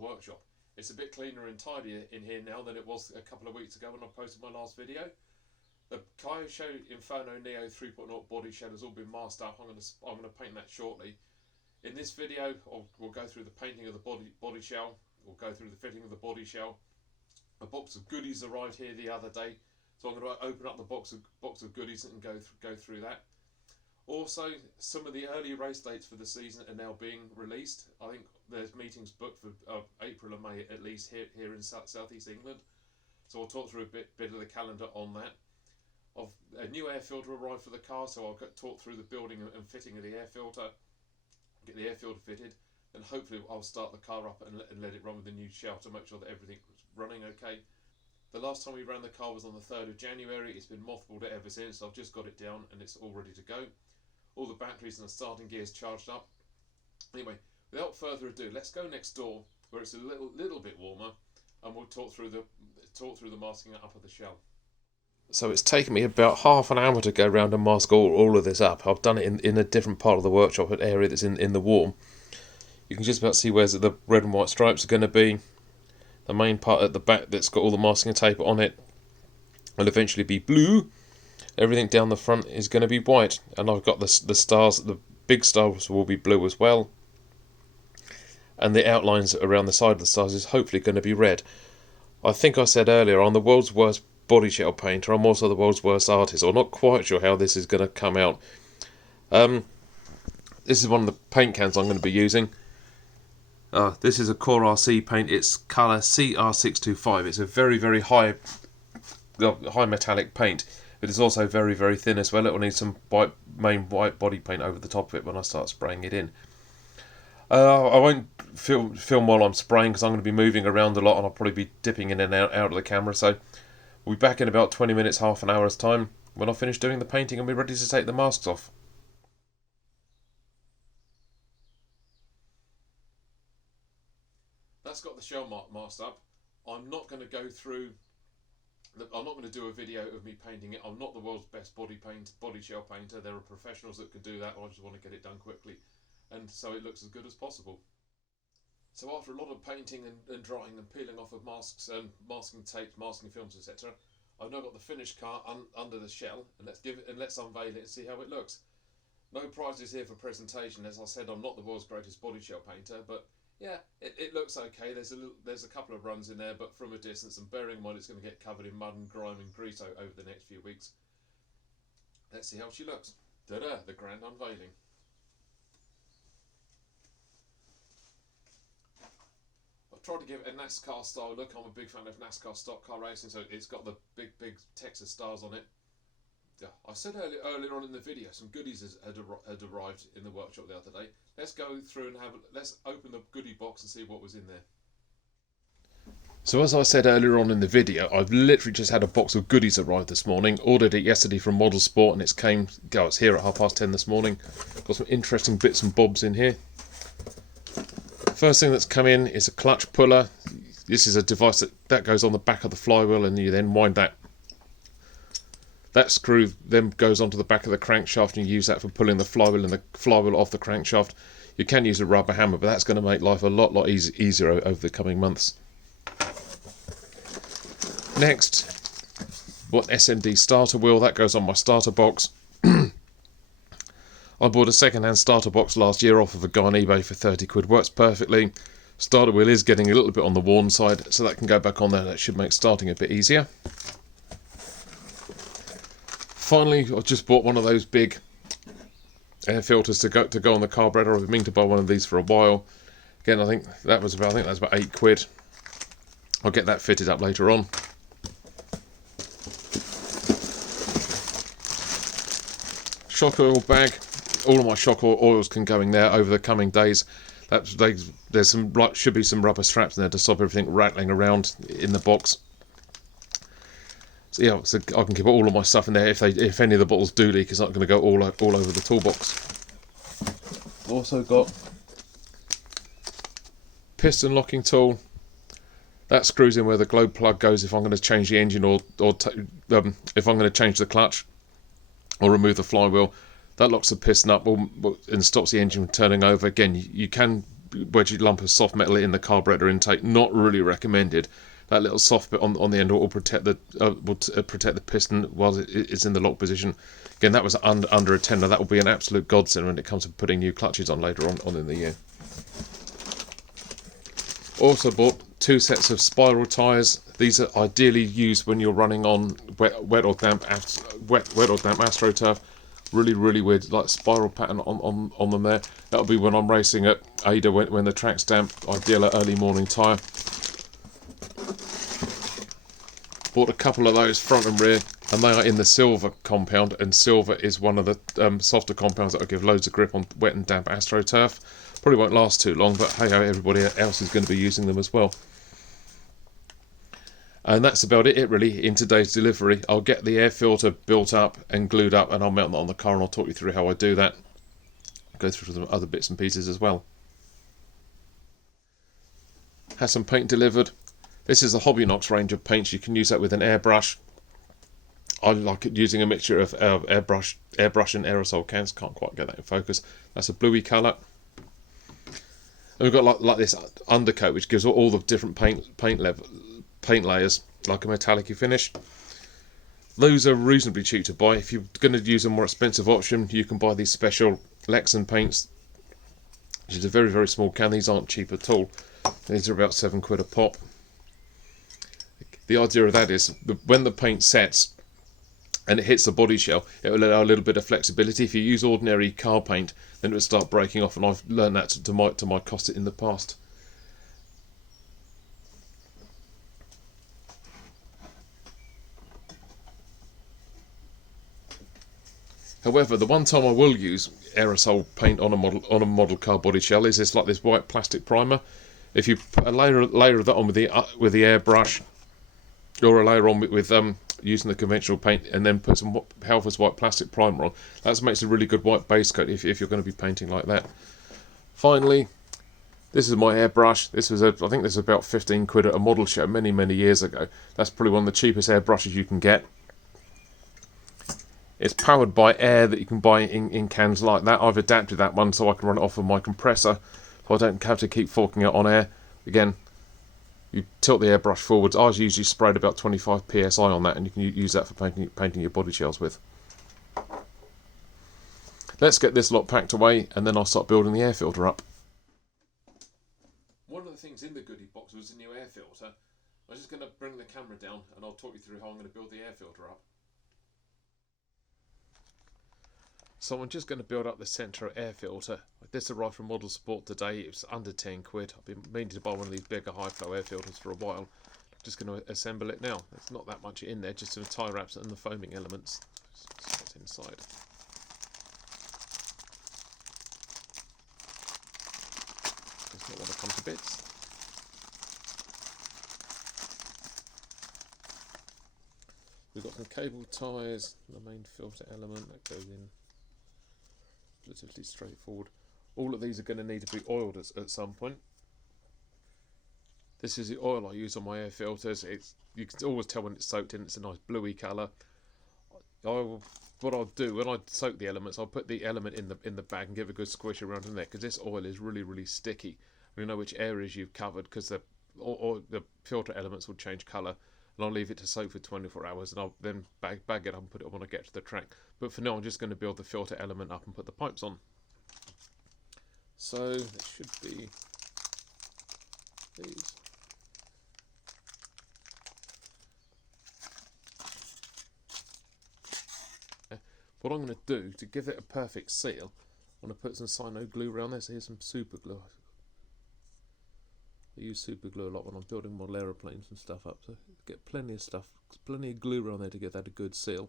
workshop. It's a bit cleaner and tidier in here now than it was a couple of weeks ago when I posted my last video. The Kyosho Inferno Neo 3.0 body shell has all been masked up. I'm going to paint that shortly. In this video, we'll go through the painting of the body shell. We'll go through the fitting of the body shell. A box of goodies arrived here the other day, so I'm going to open up the box of goodies and go through that. Also, some of the early race dates for the season are now being released. I think there's meetings booked for April and May at least here in Southeast England. So I'll talk through a bit of the calendar on that. A new air filter arrived for the car, so I'll talk through the building and fitting of the air filter, get the air filter fitted, and hopefully I'll start the car up and let it run with the new shell to make sure that everything's running okay. The last time we ran the car was on the 3rd of January. It's been mothballed ever since. I've just got it down and it's all ready to go. All the batteries and the starting gears charged up. Anyway, without further ado, let's go next door where it's a little bit warmer, and we'll talk through the masking up of the shell. So it's taken me about half an hour to go around and mask all of this up. I've done it in a different part of the workshop, an area that's in the warm. You can just about see where the red and white stripes are going to be. The main part at the back that's got all the masking tape on it will eventually be blue. Everything down the front is going to be white, and I've got the stars. The big stars will be blue as well, and the outlines around the side of the stars is hopefully going to be red. I think I said earlier, I'm the world's worst body shell painter. I'm also the world's worst artist. I'm not quite sure how this is going to come out. This is one of the paint cans I'm going to be using. This is a Core RC paint. It's colour CR625. It's a very, very high metallic paint. It is also very, very thin as well. It will need some main white body paint over the top of it when I start spraying it in. I won't film while I'm spraying because I'm going to be moving around a lot, and I'll probably be dipping in and out of the camera. So we'll be back in about 20 minutes, half an hour's time when I finish doing the painting and we're ready to take the masks off. That's got the shell masked up. I'm not going to go through. I'm not going to do a video of me painting it. I'm not the world's best body shell painter. There are professionals that can do that. I just want to get it done quickly, and so it looks as good as possible. So after a lot of painting and drying and peeling off of masks and masking tapes, masking films, etc., I've now got the finished car under the shell, and let's unveil it and see how it looks. No prizes here for presentation. As I said, I'm not the world's greatest body shell painter, but yeah, it looks okay. There's a couple of runs in there, but from a distance, and bearing in mind it's going to get covered in mud and grime and grease over the next few weeks. Let's see how she looks. Ta-da! The grand unveiling. I've tried to give it a NASCAR style look. I'm a big fan of NASCAR stock car racing, so it's got the big Texas stars on it. Yeah, I said earlier on in the video, some goodies had arrived in the workshop the other day. Let's go through and let's open the goodie box and see what was in there. So as I said earlier on in the video, I've literally just had a box of goodies arrive this morning. Ordered it yesterday from Model Sport, and it's here at 10:30 this morning. Got some interesting bits and bobs in here. First thing that's come in is a clutch puller. This is a device that goes on the back of the flywheel, and you then wind that screw then goes onto the back of the crankshaft, and you use that for pulling the flywheel and the flywheel off the crankshaft. You can use a rubber hammer, but that's going to make life a lot easier over the coming months. Next, what SMD starter wheel, that goes on my starter box. I bought a second-hand starter box last year off of a guy on eBay for 30 quid. Works perfectly. Starter wheel is getting a little bit on the worn side, so that can go back on there. That should make starting a bit easier. Finally, I just bought one of those big air filters to go on the carburetor. I've been meaning to buy one of these for a while. Again, I think that was about 8 quid. I'll get that fitted up later on. Shock oil bag. All of my shock oils can go in there over the coming days. There's should be some rubber straps in there to stop everything rattling around in the box. So yeah, so I can keep all of my stuff in there. If any of the bottles do leak, it's not going to go all over the toolbox. Also got piston locking tool. That screws in where the globe plug goes if I'm going to change the engine or if I'm going to change the clutch or remove the flywheel. That locks the piston up and stops the engine from turning over. Again, you can wedgy lump of soft metal in the carburetor intake. Not really recommended. That little soft bit on the end will protect the piston while it's in the lock position. Again, that was under a tenner. That will be an absolute godsend when it comes to putting new clutches on later on in the year. Also bought 2 sets of spiral tyres. These are ideally used when you're running on wet or damp AstroTurf. Really weird, like spiral pattern on them there. That'll be when I'm racing at Ada when the track's damp. Ideal early morning tyre. Bought a couple of those front and rear, and they are in the silver compound, and silver is one of the softer compounds that will give loads of grip on wet and damp AstroTurf. Probably won't last too long, but hey, everybody else is going to be using them as well. And that's about it really in today's delivery. I'll get the air filter built up and glued up, and I'll mount that on the car, and I'll talk you through how I do that. Go through some other bits and pieces as well. Had some paint delivered. This is a Hobbynox range of paints. You can use that with an airbrush. I like it using a mixture of airbrush and aerosol cans. Can't quite get that in focus. That's a bluey colour. And we've got like this undercoat, which gives all the different paint layers, like a metallic finish. Those are reasonably cheap to buy. If you're going to use a more expensive option, you can buy these special Lexan Paints, which is a very small can. These aren't cheap at all. These are about £7 a pop. The idea of that is when the paint sets and it hits the body shell, it will allow a little bit of flexibility. If you use ordinary car paint, then it will start breaking off, and I've learned that to my cost in the past. However, the one time I will use aerosol paint on a model car body shell is this white plastic primer. If you put a layer of that on with the airbrush, or a layer on with using the conventional paint, and then put some Halfords white plastic primer on, that makes a really good white base coat if you're going to be painting like that. Finally, this is my airbrush. I think this is about £15 at a model show many years ago. That's probably one of the cheapest airbrushes you can get. It's powered by air that you can buy in cans like that. I've adapted that one so I can run it off of my compressor, so I don't have to keep forking it on air. Again, you tilt the airbrush forwards. I usually sprayed about 25 psi on that, and you can use that for painting your body shells with. Let's get this lot packed away, and then I'll start building the air filter up. One of the things in the goodie box was a new air filter. I'm just going to bring the camera down, and I'll talk you through how I'm going to build the air filter up. So I'm just going to build up the centre air filter. This arrived from Model Sport today. It was under £10. I've been meaning to buy one of these bigger high flow air filters for a while. Just going to assemble it now. There's not that much in there, just some tie wraps and the foaming elements. Just what's inside. Does not want to come to bits. We've got some cable ties, the main filter element that goes in. Relatively straightforward. All of these are going to need to be oiled at some point. This is the oil I use on my air filters. You can always tell when it's soaked in. It's a nice bluey colour. What I'll do when I soak the elements, I'll put the element in the bag and give a good squish around in there, because this oil is really sticky. You know which areas you've covered, because the filter elements will change colour. And I'll leave it to soak for 24 hours, and I'll then bag it up and put it on when I get to the track. But for now, I'm just going to build the filter element up and put the pipes on. So there should be these. What I'm going to do to give it a perfect seal, I'm going to put some cyano glue around there. So here's some super glue. I use super glue a lot when I'm building model aeroplanes and stuff up, so get plenty of stuff, plenty of glue around there to get that a good seal.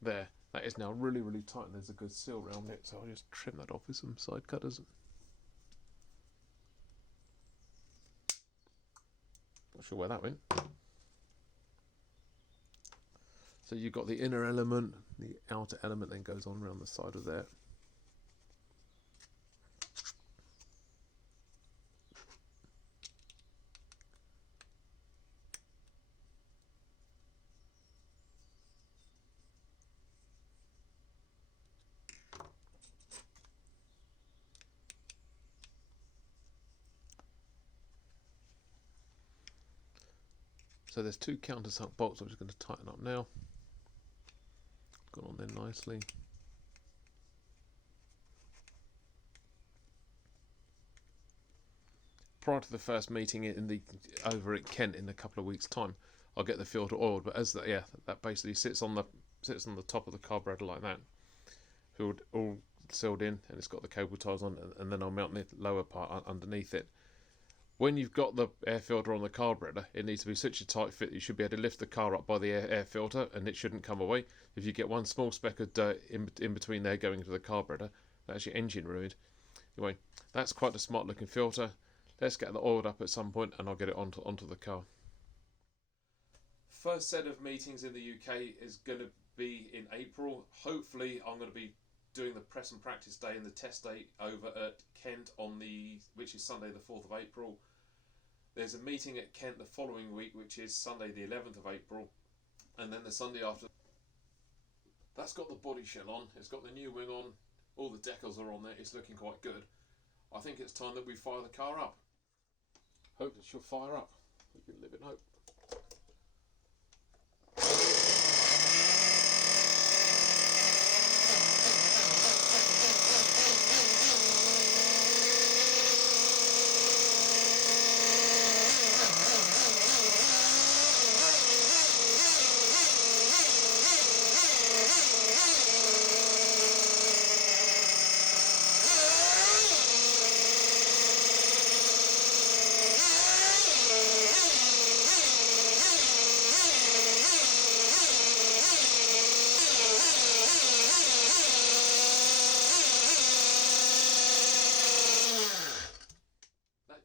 There, that is now really tight, and there's a good seal around it, so I'll just trim that off with some side cutters. Not sure where that went. So you've got the inner element, the outer element then goes on around the side of there. So there's two countersunk bolts I'm just going to tighten up now. Got on there nicely. Prior to the first meeting over at Kent in a couple of weeks' time, I'll get the filter oiled. But as that basically sits on the top of the carburetor like that, filled all sealed in, and it's got the cable ties on, and then I'll mount the lower part underneath it. When you've got the air filter on the carburetor, it needs to be such a tight fit that you should be able to lift the car up by the air filter, and it shouldn't come away. If you get one small speck of dirt in between there going into the carburetor, that's your engine ruined. Anyway, that's quite a smart looking filter. Let's get that oiled up at some point and I'll get it onto the car. First set of meetings in the UK is going to be in April. Hopefully I'm going to be doing the press and practice day and the test day over at Kent which is Sunday the 4th of April. There's a meeting at Kent the following week, which is Sunday the 11th of April, and then the Sunday after. That's got the body shell on, it's got the new wing on, all the decals are on there, it's looking quite good. I think it's time that we fire the car up. Hope that she'll fire up. We can live in hope.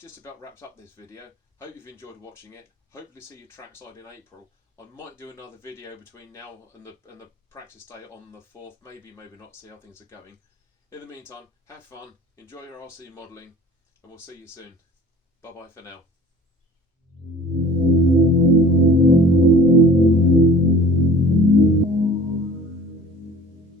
Just about wraps up this video. Hope you've enjoyed watching it. Hopefully see you trackside in April. I might do another video between now and the practice day on the 4th. Maybe not. See how things are going. In the meantime, have fun, enjoy your RC modelling, and we'll see you soon. Bye bye for now.